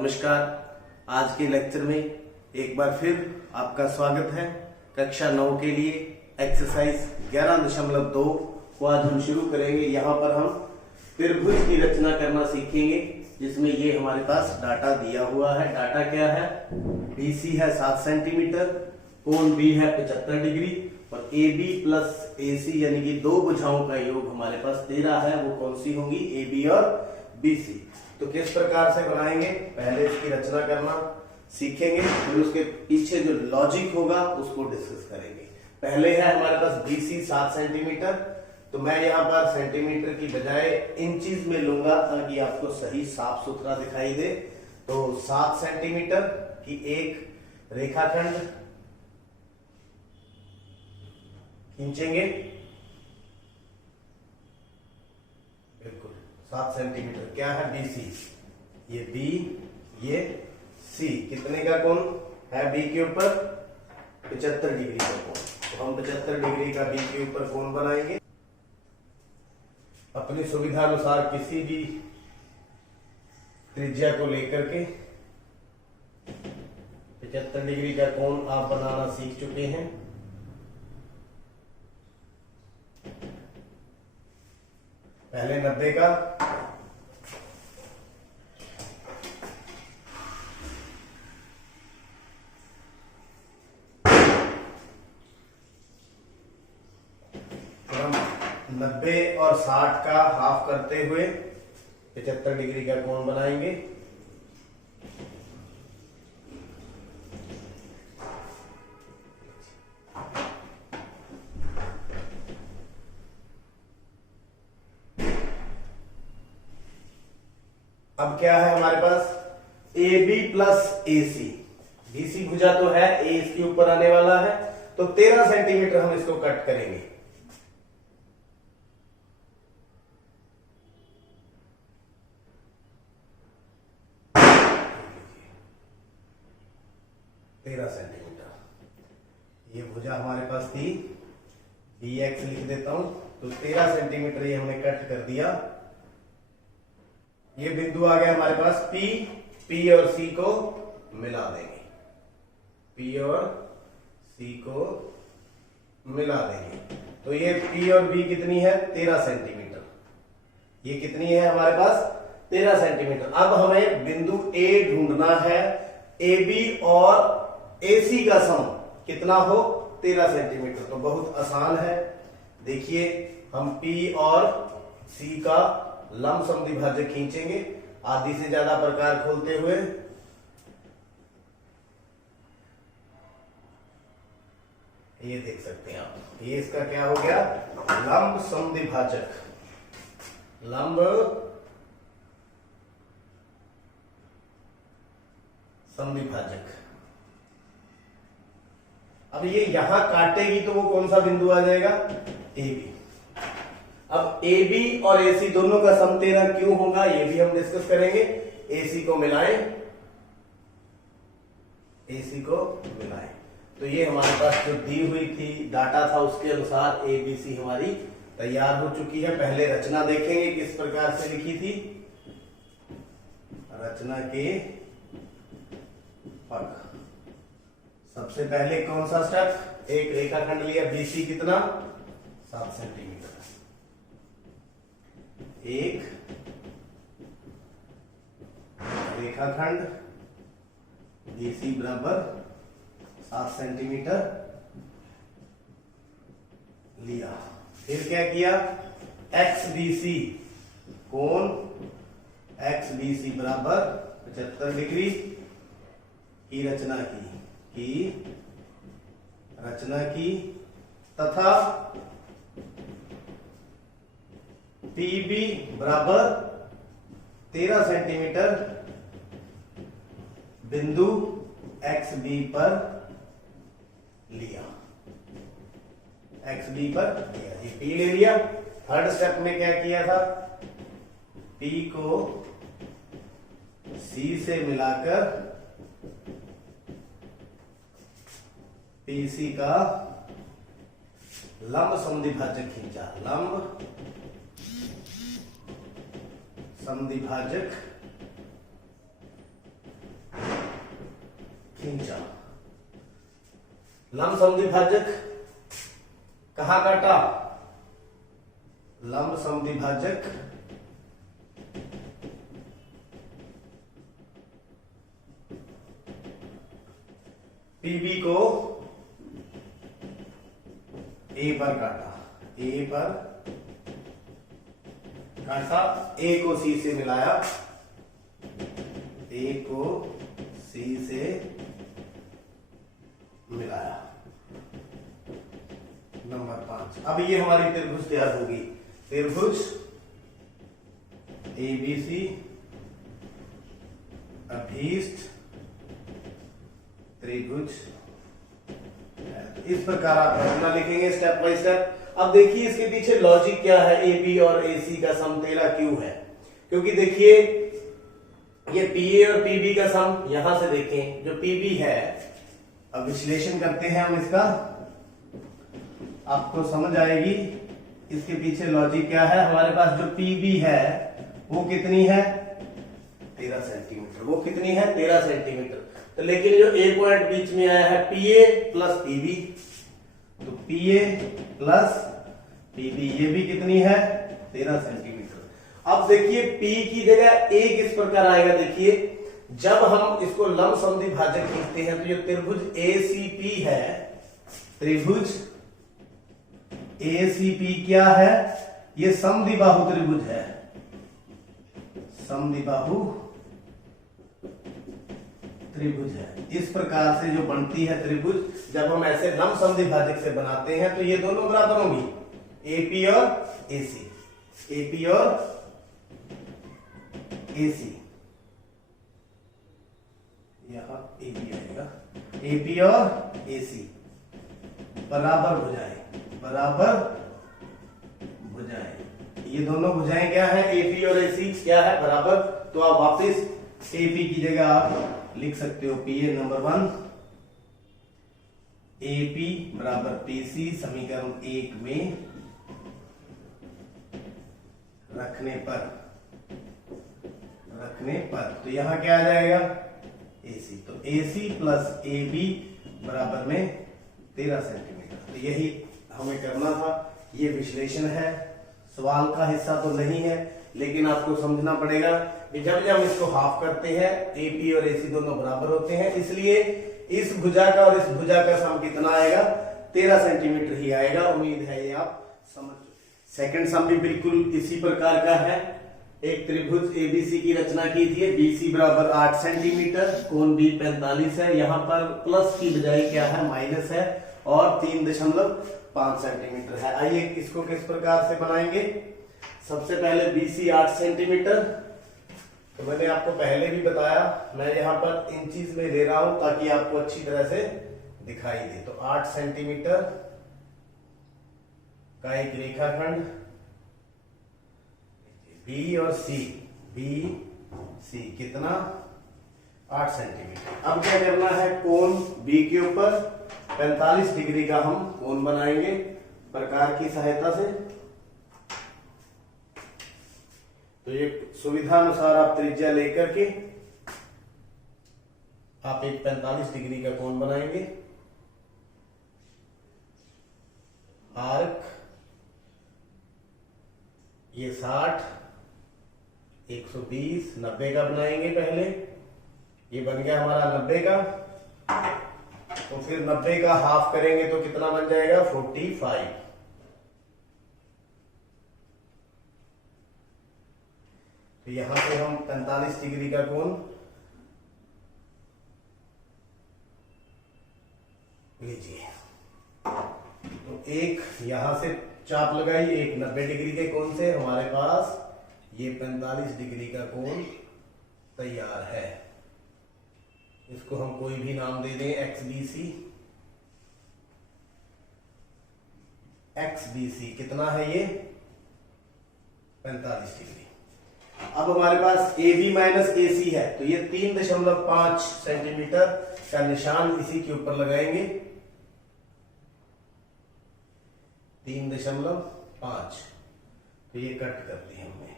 नमस्कार। आज के लेक्चर में एक बार फिर आपका स्वागत है। कक्षा 9 के लिए एक्सरसाइज 11.2 को आज हम शुरू करेंगे। यहाँ पर हम त्रिभुज की रचना करना सीखेंगे, जिसमें ये हमारे पास डाटा दिया हुआ है। डाटा क्या है? BC है 7 सेंटीमीटर, कोण B है 75 डिग्री और AB प्लस AC यानी कि दो भुजाओं का योग हमारे पास 13 है। वो कौन सी होंगी? AB और BC। तो किस प्रकार से बनाएंगे, पहले इसकी रचना करना सीखेंगे, फिर उसके पीछे जो लॉजिक होगा उसको डिस्कस करेंगे। पहले है हमारे पास BC 7 सेंटीमीटर, तो मैं यहाँ पर सेंटीमीटर की बजाय इंचीज में लूंगा ताकि आपको सही साफ सुथरा दिखाई दे। तो 7 सेंटीमीटर की एक रेखाखंड खींचेंगे। बिल्कुल 7 सेंटीमीटर क्या है? BC, ये B, ये C। कितने का कोण है B के ऊपर? 75 डिग्री का कोण। तो हम 75 डिग्री का B के ऊपर कोण बनाएंगे। अपनी सुविधा अनुसार किसी भी त्रिज्या को लेकर के 75 डिग्री का कोण आप बनाना सीख चुके हैं। पहले 90 का, हम 90 और 60 का हाफ करते हुए 75 डिग्री का कोण बनाएंगे। अब क्या है हमारे पास? AB plus AC। BC भुजा तो है, A इसके ऊपर आने वाला है, तो 13 सेंटीमीटर हम इसको कट करेंगे। ये भुजा हमारे पास थी, BX लिख देता हूं, तो 13 सेंटीमीटर ये हमने कट कर दिया। ये बिंदु आ गया हमारे पास P और C को मिला देंगे। P और C को मिला देंगे। तो ये P और B कितनी है? 13 सेंटीमीटर। ये कितनी है हमारे पास? 13 सेंटीमीटर। अब हमें बिंदु A ढूंढना है। AB और AC का सम कितना हो? 13 सेंटीमीटर। तो बहुत आसान है। देखिए, हम P और C का लंब समद्विभाजक खींचेंगे, आधी से ज्यादा प्रकार खोलते हुए। ये देख सकते हैं आप, ये इसका क्या हो गया? लंब समद्विभाजक। लंब समद्विभाजक। अब ये यहां काटेगी तो वो कौन सा बिंदु आ जाएगा? AB। अब AB और AC दोनों का सम 13 क्यों होगा, ये भी हम डिस्कस करेंगे। AC को मिलाएं, AC को मिलाएं। तो ये हमारे पास जो दी हुई थी डाटा था, उसके अनुसार ABC हमारी तैयार हो चुकी है। पहले रचना देखेंगे किस प्रकार से लिखी थी। रचना के पग। सबसे पहले कौन सा स्टेप? एक रेखाखंड लिया, BC कितना? 7 सेंटीमीटर। एक रेखाखंड BC बराबर 7 सेंटीमीटर लिया। फिर क्या किया? XBC, कोण XBC बराबर 75 डिग्री की रचना की तथा PB बराबर 13 सेंटीमीटर बिंदु XB पर लिया। XB पर लिया, ये P ले लिया। थर्ड स्टेप में क्या किया था? P को C से मिलाकर PC का लंब समद्विभाजक खींचा। लंब समद्विभाजक लंब समद्विभाजक कहाँ काटा? लंब समद्विभाजक पीबी को ए पर काटा, ए पर काटा, ए को सी से मिलाया, ए को सी से मिलाया। नंबर 5। अब ये हमारी त्रिभुज तैयार होगी, त्रिभुज एबीसी अभीष्ट त्रिभुज। इस प्रकार आप रचना लिखेंगे स्टेप बाय स्टेप। अब देखिए इसके पीछे लॉजिक क्या है, ए बी और ए सी का सम 13 क्यों है? क्योंकि देखिए ये पी ए और पी बी का सम यहां से देखें, जो पी बी है, अब विश्लेषण करते हैं हम इसका, आपको समझ आएगी इसके पीछे लॉजिक क्या है। हमारे पास जो पी बी है वो कितनी है? 13 सेंटीमीटर। वो कितनी है? 13 सेंटीमीटर। तो लेकिन जो ए पॉइंट बीच में आया है P A plus P B, तो P A plus P B ये भी कितनी है? 13 सेंटीमीटर। अब देखिए पी की जगह ए किस प्रकार आएगा? देखिए जब हम इसको लंब समद्विभाजक लिखते हैं तो ये त्रिभुज एसीपी है, त्रिभुज एसीपी क्या है? ये समद्विबाहु त्रिभुज है, समद्विबाहु त्रिभुज है। इस प्रकार से जो बनती है त्रिभुज, जब हम ऐसे लंब समद्विभाजक से बनाते हैं तो ये दोनों बराबर होंगी, एपी और एसी, एपी और एसी, यहां एबी आएगा, एपी और एसी बराबर भुजाएं, बराबर भुजाएं। ये दोनों भुजाएं क्या है? एपी और एसी क्या है? बराबर। तो आप वापस एपी की जगह आप लिख सकते हो पी ए नंबर 1, एपी बराबर पीसी समीकरण 1 में रखने पर तो यहां क्या आ जाएगा? एसी। तो एसी प्लस ए बी बराबर में 13 सेंटीमीटर। तो यही हमें करना था। ये विश्लेषण है, सवाल का हिस्सा तो नहीं है, लेकिन आपको समझना पड़ेगा कि जब हम इसको हाफ करते हैं एपी और एसी दोनों बराबर होते हैं, इसलिए इस भुजा का और इस भुजा का सम कितना आएगा? 13 सेंटीमीटर ही आएगा। उम्मीद है ये आप समझ चुके। सेकंड सम भी बिल्कुल इसी प्रकार का है। एक त्रिभुज एबीसी की रचना की थी, बीसी बराबर 8 सेंटीमीटर, कोण बी 45 है, यहाँ पर प्लस की बजाय क्या है? माइनस है, और 3.5 सेंटीमीटर है। आइए इसको किस प्रकार से बनाएंगे। सबसे पहले बीसी 8 सेंटीमीटर, तो मैंने आपको पहले भी बताया, मैं यहाँ पर इंचीज में ले रहा हूं ताकि आपको अच्छी तरह से दिखाई दे। तो 8 सेंटीमीटर का एक रेखाखंड बी और सी, बी सी कितना? 8 सेंटीमीटर। अब क्या करना है? कोण बी के ऊपर 45 डिग्री का हम कोण बनाएंगे प्रकार की सहायता से। तो ये सुविधा अनुसार आप त्रिज्या लेकर के आप एक 45 डिग्री का कोण बनाएंगे। आर्क ये 60, 120, 90 का बनाएंगे पहले। ये बन गया हमारा 90 का। तो फिर 90 का हाफ करेंगे तो कितना बन जाएगा? 45। तो यहां से हम 45 डिग्री का कोण लीजिए। तो एक यहां से चाप लगाई, एक 90 डिग्री के कोण से हमारे पास ये 45 डिग्री का कोण तैयार है। इसको हम कोई भी नाम दे दें, XBC। XBC कितना है? ये 45 डिग्री। अब हमारे पास AB माइनस AC है, तो ये 3.5 सेंटीमीटर का निशान इसी के ऊपर लगाएंगे। 3.5, तो ये कट कर दी हमने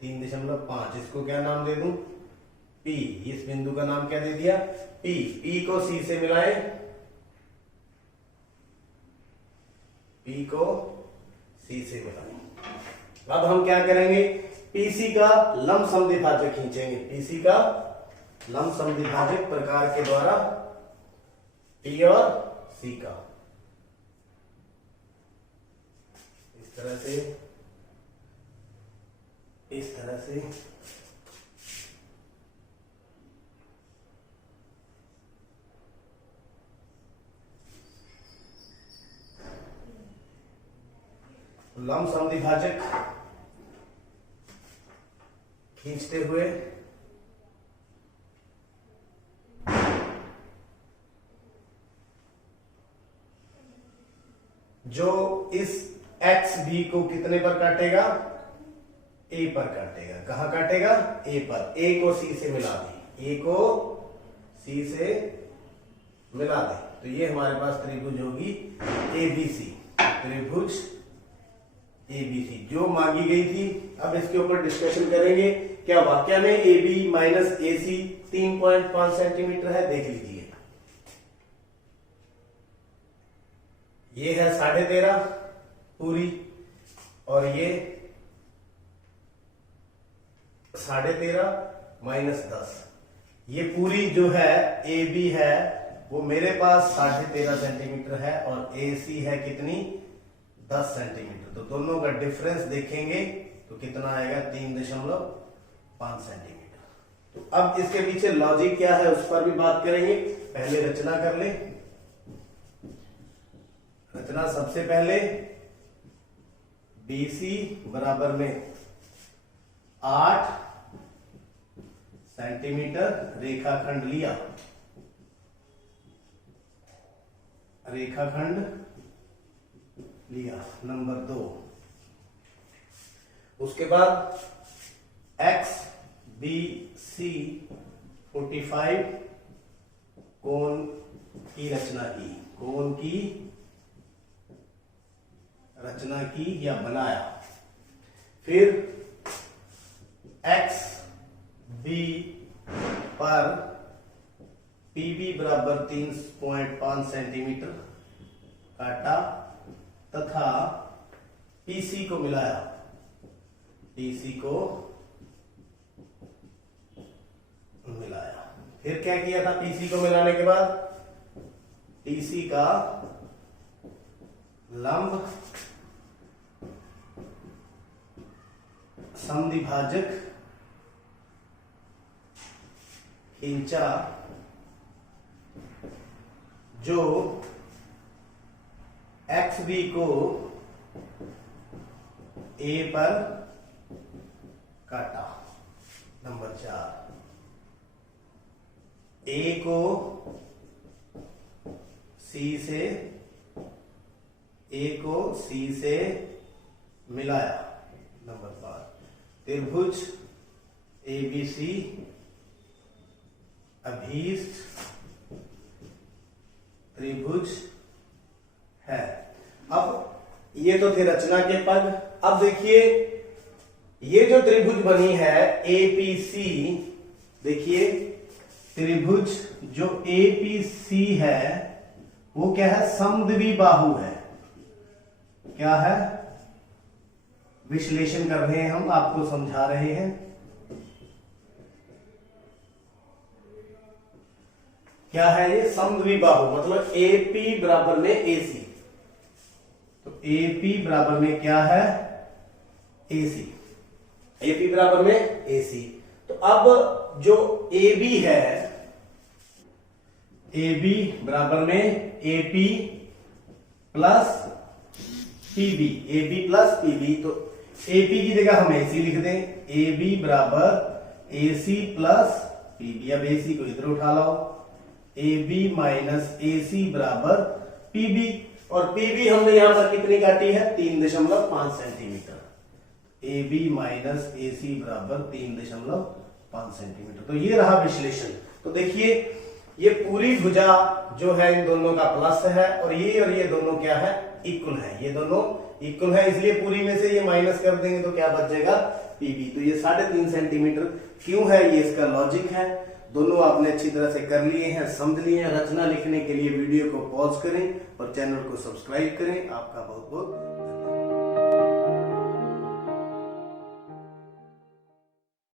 3.5। इसको क्या नाम दे दूं? P। इस बिंदु का नाम क्या दे दिया? P। P को C से मिलाएं, P को C से मिलाएंगे। अब हम क्या करेंगे, PC का लंब समद्विभाजक खींचेंगे। PC का लंब समद्विभाजक प्रकार के द्वारा P और C का इस तरह से लंब समद्विभाजक खींचते हुए जो इस एक्स भी को कितने पर काटेगा, ए पर काटेगा। कहां काटेगा, ए पर। ए को सी से मिला दे, ए को सी से मिला दे तो ये हमारे पास त्रिभुज होगी एबीसी, त्रिभुज एबीसी जो मांगी गई थी। अब इसके ऊपर डिस्कशन करेंगे। क्या वाकया में AB माइनस AC 3.5 सेंटीमीटर है? देख लीजिए, ये है 13.5 पूरी और ये 13.5 माइनस 10। ये पूरी जो है AB है वो मेरे पास 13.5 सेंटीमीटर है और AC है कितनी, 10 सेंटीमीटर। तो दोनों का डिफरेंस देखेंगे तो कितना आएगा, 3.5 सेंटीमीटर। तो अब इसके पीछे लॉजिक क्या है उस पर भी बात करेंगे। पहले रचना कर ले। रचना सबसे पहले BC बराबर में 8 सेंटीमीटर रेखाखंड लिया, नंबर 2। उसके बाद XBC 45 कोण की रचना की या बनाया। फिर XB पर PB बराबर 3.5 सेंटीमीटर काटा तथा PC को मिलाया। फिर क्या किया था, PC को मिलाने के बाद PC का लंब समद्विभाजक खींचा जो XB को A पर काटा। नंबर 4 A को C से मिलाया। नंबर 5 त्रिभुज ABC अभीष्ट त्रिभुज है। अब ये तो थे रचना के पद। अब देखिए ये जो त्रिभुज बनी है APC, देखिए त्रिभुज जो APC है वो क्या है, समद्विबाहु है। क्या है, विश्लेषण कर रहे हैं हम, आपको समझा रहे हैं। क्या है ये, समद्विबाहु, मतलब AP बराबर में AC। तो AP बराबर में क्या है, AC। AP बराबर में AC। तो अब जो AB है, AB बराबर में AP plus PB, AB plus PB। तो AP की जगह हम AC लिख दें। AB बराबर AC प्लस PB। अब AC को इधर उठा लाओ, AB माइनस AC बराबर PB। और PB हमने यहां पर कितनी काटी है, 3.5 सेंटीमीटर। AB माइनस AC बराबर 3.5 सेंटीमीटर। तो ये रहा विश्लेषण। तो देखिए ये पूरी भुजा जो है इन दोनों का प्लस है और ये दोनों क्या है, इक्वल है। ये दोनों इक्वल है, इसलिए पूरी में से ये माइनस कर देंगे तो क्या बचेगा, PB। तो ये 3.5 सेंटीमीटर क्यों है, ये इसका लॉजिक है। दोनों आपने अच्छी तरह से कर लिए हैं, समझ लिए हैं। रचना लिखने के लिए वीडियो को पॉज करें और चैनल को सब्सक्राइब करें। आपका बहुत बहुत